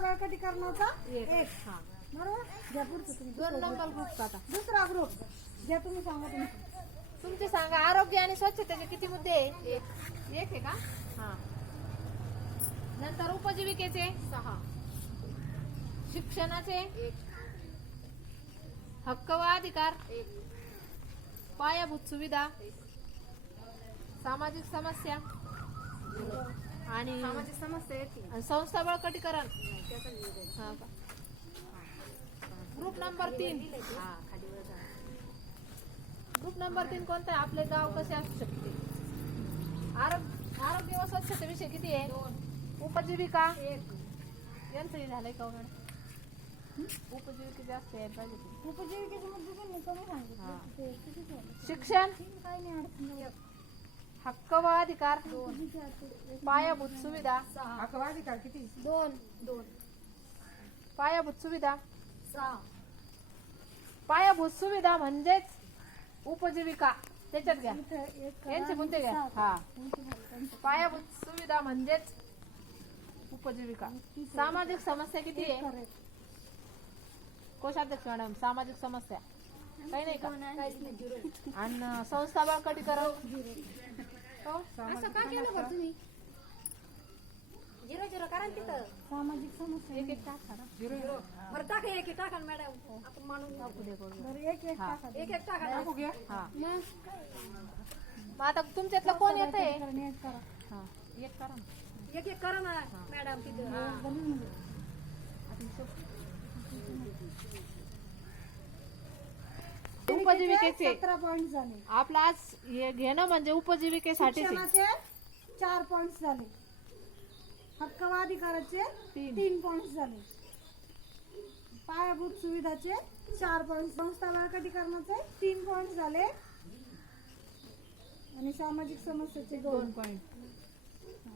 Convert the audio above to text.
बळकटीकरणाचा एक. एक. बरोबर? घ्या पुढचं तुम्ही. दोन नंबर ग्रुप आता. दुसरा ग्रुप ज्या तुम्ही सांगा तुम्ही. तुमचे सांगा. आरोग्य आणि स्वच्छतेचे किती मुद्दे आहे एक. एक आहे का? हा. नंतर उपजीविकेचे? सहा. शिक्षणाचे? एक. हक्क व अधिकार? एक. पायाभूत सुविधा? सामाजिक समस्या? आणि सामाजिक समस्या येते आणि संस्था बळकटीकरण. हा का? ग्रुप नंबर तीन. हा खाली वर जा. ग्रुप नंबर तीन कोणता आहे? आपले गाव कसे असू शकते? आरोग्य आरोग्य व स्वच्छतेविषयी किती आहे? उपजीविका? यांचंही झालंय का हो मॅडम? उपजीविका जास्त आहे पाहिजे. उपजीविकेचे मुद्दे त्यांनी कमी सांगितले हा. ते किती झाले? शिक्षण? तीन काही नाही अडचण नाही. हक्क व अधिकार किती झाले? पायाभूत सुविधा हक्कवाधिकार किती? दोन. दोन. पायाभूत सुविधा सहा. पायाभूत सुविधा म्हणजेच उपजीविका. त्याच्यात घ्या. यांचे मुद्दे घ्या. हा. पायाभूत सुविधा म्हणजेच उपजीविका. सामाजिक समस्या किती आहे. कोषाध्यक्ष मॅडम सामाजिक समस्या. काही नाही का? आणि संस्था बळकटीकरण हो? असं का केलं बरं तुम्ही? झिरो झिरो करा ना तिथं. सामाजिक समस्या एक एक टाका. बरं टाका एक एक टाका मॅडम. आपण मानून घेऊ. पुढे करू. बरं एक एक. टाका. एक एक टाका ना. हा. मग आता तुमच्यातलं कोण येत आहे एक करा. हा. एक करा. एक एक करा ना मॅडम तिथं. उपजीविकेचे. सतरा पॉईंट झाले. आपलं आज हे घेणं म्हणजे उपजीविकेसाठी शिक्षणाचे चार पॉइंट झाले. हक्क व अधिकाराचे तीन. तीन पॉइंट झाले. पायाभूत सुविधाचे चार पॉइंट संस्था बळकटीकरणाचे तीन पॉइंट झाले. आणि सामाजिक समस्याचे दोन दोन पॉईंट